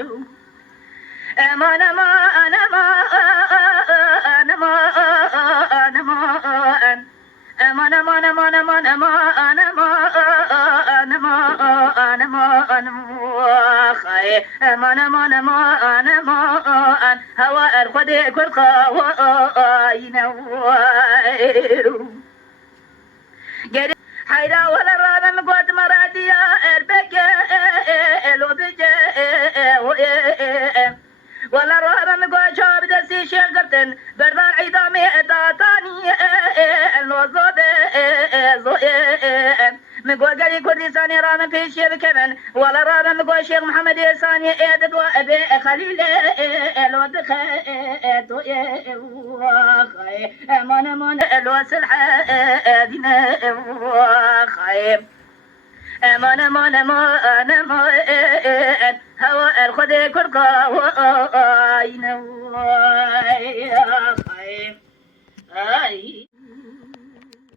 امان امان امان امان امان امان امان امان امان امان امان امان امان خای امان امان امان امان هوا الخد كل قواين حيدا ولا رانا نقود مراديا البكا لو بجا ولا رانا نقود شاب دسي شقرتن برنا عيدامي داتاني الوزود نقول قالي كردستاني رانا في شيء كمان ولا رانا نقول شيخ محمد يساني ايدد وابي خليل الود خيتو خاي امان امان الوسلح دينا خاي امان امان امان امان هوا الخدي كرقا